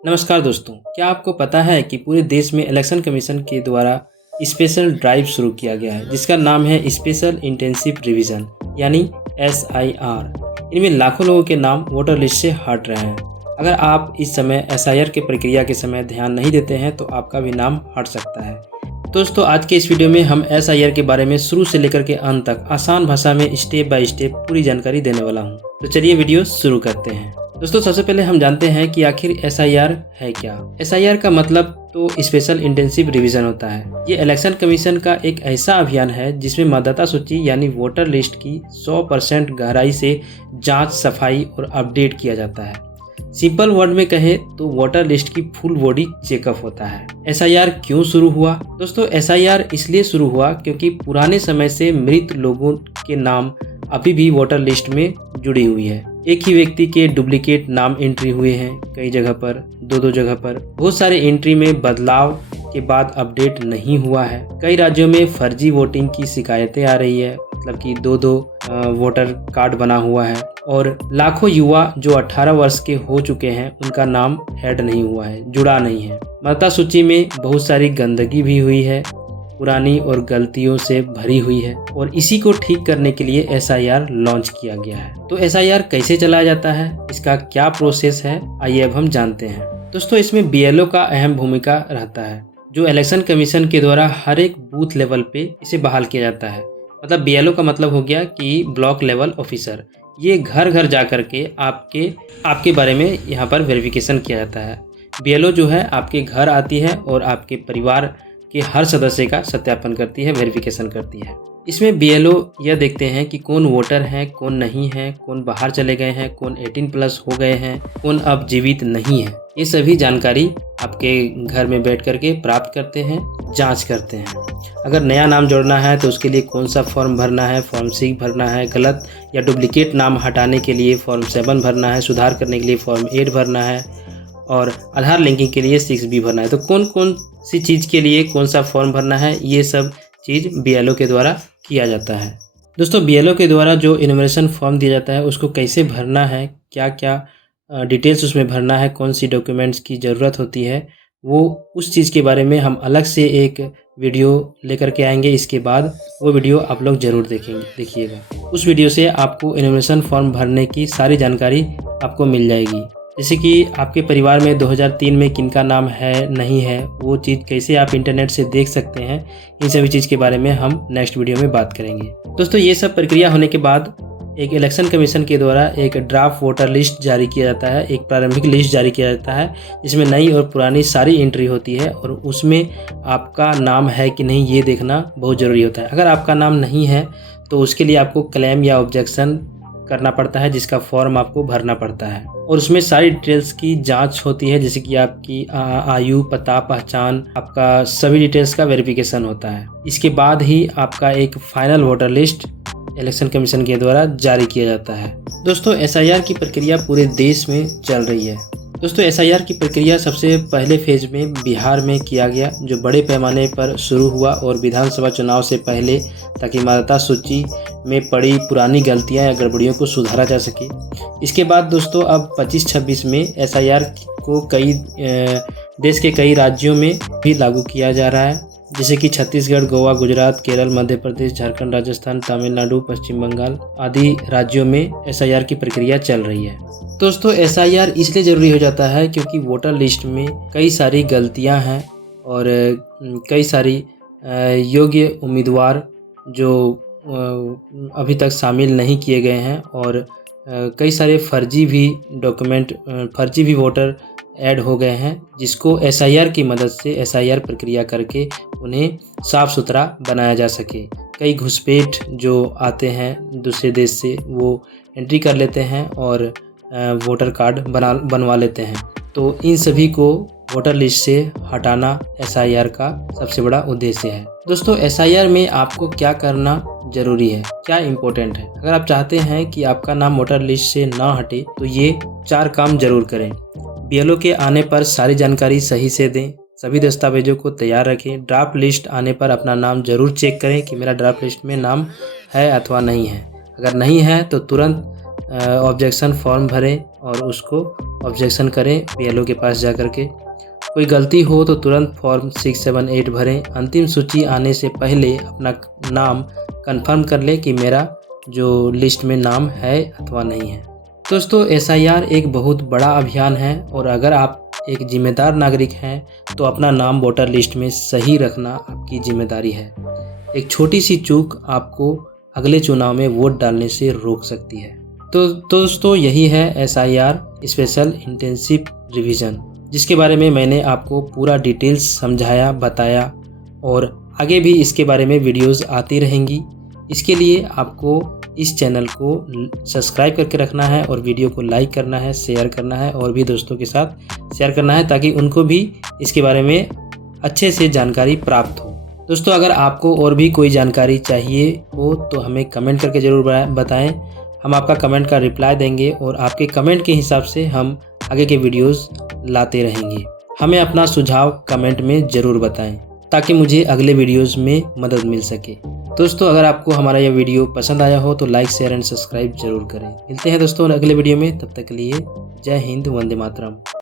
नमस्कार दोस्तों, क्या आपको पता है कि पूरे देश में इलेक्शन कमीशन के द्वारा स्पेशल ड्राइव शुरू किया गया है जिसका नाम है स्पेशल इंटेंसिव रिवीजन यानी SIR। इनमें लाखों लोगों के नाम वोटर लिस्ट से हट रहे हैं। अगर आप इस समय SIR के प्रक्रिया के समय ध्यान नहीं देते हैं तो आपका भी नाम हट सकता है। दोस्तों, आज के इस वीडियो में हम SIR के बारे में शुरू से लेकर के अंत तक आसान भाषा में स्टेप बाय स्टेप पूरी जानकारी देने वाला हूँ। तो चलिए वीडियो शुरू करते हैं। दोस्तों, सबसे पहले हम जानते हैं कि आखिर SIR है क्या। SIR का मतलब तो स्पेशल इंटेंसिव रिवीजन होता है। ये इलेक्शन कमीशन का एक ऐसा अभियान है जिसमें मतदाता सूची यानी वोटर लिस्ट की 100% गहराई से जांच, सफाई और अपडेट किया जाता है। सिंपल वर्ड में कहे तो वोटर लिस्ट की फुल बॉडी चेकअप होता है। SIR क्यों शुरू हुआ? दोस्तों, SIR इसलिए शुरू हुआ क्योंकि पुराने समय से मृत लोगों के नाम अभी भी वोटर लिस्ट में जुड़ी हुई है। एक ही व्यक्ति के डुप्लीकेट नाम एंट्री हुए हैं, कई जगह पर, दो जगह पर। बहुत सारे एंट्री में बदलाव के बाद अपडेट नहीं हुआ है। कई राज्यों में फर्जी वोटिंग की शिकायतें आ रही है, मतलब कि दो वोटर कार्ड बना हुआ है। और लाखों युवा जो 18 वर्ष के हो चुके हैं उनका नाम ऐड नहीं हुआ है, जुड़ा नहीं है। मतदाता सूची में बहुत सारी गंदगी भी हुई है, पुरानी और गलतियों से भरी हुई है, और इसी को ठीक करने के लिए SIR लॉन्च किया गया है। तो SIR कैसे चलाया जाता है, इसका क्या प्रोसेस है, आइए अब हम जानते हैं। दोस्तों, इसमें BLO का अहम भूमिका रहता है, जो इलेक्शन कमीशन के द्वारा हर एक बूथ लेवल पे इसे बहाल किया जाता है। मतलब BLO का मतलब हो गया कि ब्लॉक लेवल ऑफिसर। ये घर घर जा करके आपके बारे में यहाँ पर वेरिफिकेशन किया जाता है। BLO जो है आपके घर आती है और आपके परिवार कि हर सदस्य का सत्यापन करती है, वेरिफिकेशन करती है। इसमें BLO यह देखते हैं कि कौन वोटर है, कौन नहीं है, कौन बाहर चले गए हैं, कौन 18+ हो गए हैं, कौन अब जीवित नहीं है। ये सभी जानकारी आपके घर में बैठ करके प्राप्त करते हैं, जांच करते हैं। अगर नया नाम जोड़ना है तो उसके लिए कौन सा फॉर्म भरना है, फॉर्म 6 भरना है, गलत या डुप्लीकेट नाम हटाने के लिए फॉर्म 7 भरना है, सुधार करने के लिए फॉर्म 8 भरना है, और आधार लिंकिंग के लिए 6B भरना है। तो कौन कौन सी चीज़ के लिए कौन सा फॉर्म भरना है, ये सब चीज़ BLO के द्वारा किया जाता है। दोस्तों, BLO के द्वारा जो इन्यूमरेशन फॉर्म दिया जाता है उसको कैसे भरना है, क्या क्या डिटेल्स उसमें भरना है, कौन सी डॉक्यूमेंट्स की ज़रूरत होती है, वो उस चीज़ के बारे में हम अलग से एक वीडियो लेकर के आएंगे। इसके बाद वो वीडियो आप लोग ज़रूर देखिएगा। उस वीडियो से आपको इन्यूमरेशन फॉर्म भरने की सारी जानकारी आपको मिल जाएगी। जैसे कि आपके परिवार में 2003 में किनका नाम है, नहीं है, वो चीज़ कैसे आप इंटरनेट से देख सकते हैं, इन सभी चीज़ के बारे में हम नेक्स्ट वीडियो में बात करेंगे। दोस्तों, ये सब प्रक्रिया होने के बाद एक इलेक्शन कमीशन के द्वारा एक ड्राफ्ट वोटर लिस्ट जारी किया जाता है, एक प्रारंभिक लिस्ट जारी किया जाता है जिसमें नई और पुरानी सारी एंट्री होती है, और उसमें आपका नाम है कि नहीं ये देखना बहुत ज़रूरी होता है। अगर आपका नाम नहीं है तो उसके लिए आपको क्लेम या ऑब्जेक्शन करना पड़ता है, जिसका फॉर्म आपको भरना पड़ता है, और उसमें सारी डिटेल्स की जांच होती है, जैसे कि आपकी आयु, पता, पहचान, आपका सभी डिटेल्स का वेरिफिकेशन होता है। इसके बाद ही आपका एक final voter list election commission के द्वारा जारी किया जाता है। दोस्तों, SIR की प्रक्रिया पूरे देश में चल रही है। दोस्तों, SIR की प्रक्रिया सबसे पहले फेज में बिहार में किया गया, जो बड़े पैमाने पर शुरू हुआ और विधानसभा चुनाव से पहले, ताकि मतदाता सूची में पड़ी पुरानी गलतियां या गड़बड़ियों को सुधारा जा सके। इसके बाद दोस्तों अब 25-26 में SIR को देश के कई राज्यों में भी लागू किया जा रहा है, जैसे कि छत्तीसगढ़, गोवा, गुजरात, केरल, मध्य प्रदेश, झारखंड, राजस्थान, तमिलनाडु, पश्चिम बंगाल आदि राज्यों में SIR की प्रक्रिया चल रही है। दोस्तों, SIR इसलिए ज़रूरी हो जाता है क्योंकि वोटर लिस्ट में कई सारी गलतियां हैं और कई सारी योग्य उम्मीदवार जो अभी तक शामिल नहीं किए गए हैं, और कई सारे फर्जी भी वोटर ऐड हो गए हैं, जिसको SIR की मदद से SIR प्रक्रिया करके उन्हें साफ़ सुथरा बनाया जा सके। कई घुसपैठ जो आते हैं दूसरे देश से, वो एंट्री कर लेते हैं और वोटर कार्ड बनवा लेते हैं। तो इन सभी को वोटर लिस्ट से हटाना SIR का सबसे बड़ा उद्देश्य है। दोस्तों, SIR में आपको क्या करना ज़रूरी है, क्या इम्पोर्टेंट है? अगर आप चाहते हैं कि आपका नाम वोटर लिस्ट से ना हटे तो ये 4 काम जरूर करें। BLO के आने पर सारी जानकारी सही से दें, सभी दस्तावेजों को तैयार रखें। ड्राफ्ट लिस्ट आने पर अपना नाम जरूर चेक करें कि मेरा ड्राफ्ट लिस्ट में नाम है अथवा नहीं है। अगर नहीं है तो तुरंत ऑब्जेक्शन फॉर्म भरें और उसको ऑब्जेक्शन करें बीएलओ के पास जा कर के। कोई गलती हो तो तुरंत फॉर्म 678 भरें। अंतिम सूची आने से पहले अपना नाम कंफर्म कर लें कि मेरा जो लिस्ट में नाम है अथवा नहीं है। दोस्तों, एसआईआर एक बहुत बड़ा अभियान है और अगर आप एक जिम्मेदार नागरिक हैं तो अपना नाम वोटर लिस्ट में सही रखना आपकी जिम्मेदारी है। एक छोटी सी चूक आपको अगले चुनाव में वोट डालने से रोक सकती है। तो दोस्तों, यही है एसआईआर स्पेशल इंटेंसिव रिवीजन, जिसके बारे में मैंने आपको पूरा डिटेल्स समझाया, बताया और आगे भी इसके बारे में वीडियोस आती रहेंगी। इसके लिए आपको इस चैनल को सब्सक्राइब करके रखना है और वीडियो को लाइक करना है, शेयर करना है और भी दोस्तों के साथ शेयर करना है ताकि उनको भी इसके बारे में अच्छे से जानकारी प्राप्त हो। दोस्तों, अगर आपको और भी कोई जानकारी चाहिए हो तो हमें कमेंट करके ज़रूर बताएं। हम आपका कमेंट का रिप्लाई देंगे और आपके कमेंट के हिसाब से हम आगे के वीडियोस लाते रहेंगे। हमें अपना सुझाव कमेंट में ज़रूर बताएं ताकि मुझे अगले वीडियोस में मदद मिल सके। दोस्तों, अगर आपको हमारा यह वीडियो पसंद आया हो तो लाइक, शेयर एंड सब्सक्राइब जरूर करें। मिलते हैं दोस्तों अगले वीडियो में, तब तक के लिए जय हिंद, वंदे मातरम।